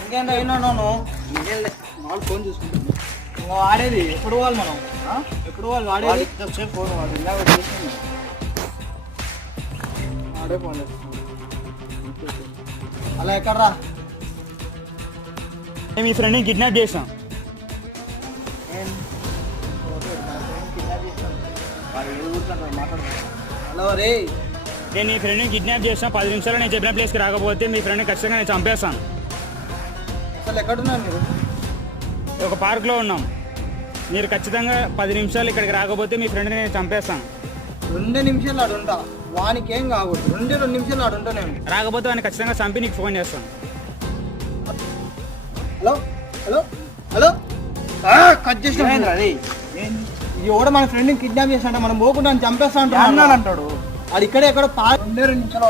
ఇంకేంటో అయినాను ఫోన్ చూసుకుంటాను వాడేది ఎప్పుడు పోవాలి మనం ఎప్పుడు వాళ్ళు వాడేది ఫోన్ వాడు ఇలా వాడే ఫోన్ అలా ఎక్కడ్రా మీ ఫ్రెండ్ని కిడ్నాప్ చేసాం. హలో రే నేను మీ ఫ్రెండ్ని కిడ్నాప్ చేస్తాను. 10 నిమిషాలు నేను చెప్పిన ప్లేస్కి రాకపోతే మీ ఫ్రెండ్ని ఖచ్చితంగా నేను చంపేస్తాను. అసలు ఎక్కడున్నారు మీరు? ఒక పార్క్లో ఉన్నాం. మీరు ఖచ్చితంగా 10 నిమిషాలు ఇక్కడికి రాకపోతే మీ ఫ్రెండ్ని నేను చంపేస్తాను. 2 నిమిషాలు ఆడుంటా, వానికి ఏం కాకూడదు. 2 నిమిషాలు ఆడుంటా నేను. రాకపోతే వాడిని ఖచ్చితంగా చంపి నీకు ఫోన్ చేస్తాను. హలో హలో హలో కట్ చేసిన ఎవడో మన ఫ్రెండ్ని కిడ్నాప్ చేస్తాంట, మనం పోకుండా చంపేస్తా అంటాడు. అది ఇక్కడే ఎక్కడో 2 నిమిషాలు